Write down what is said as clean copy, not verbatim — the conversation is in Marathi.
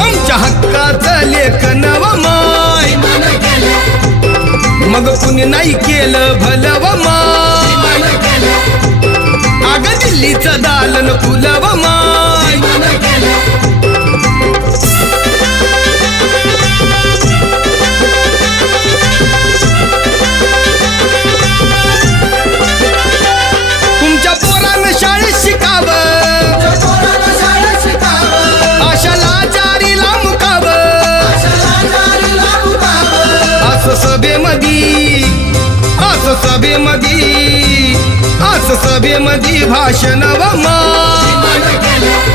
आमच्या हक्काचं लेखन व माय मग कुणी नाही केलं भलं व माय अग दिल्लीचं दालन फुलं व माय तुमच्या पोरानं शाळेत शिकावं आशाला जारीला मुकावं असं सभेमधी भाषण व माय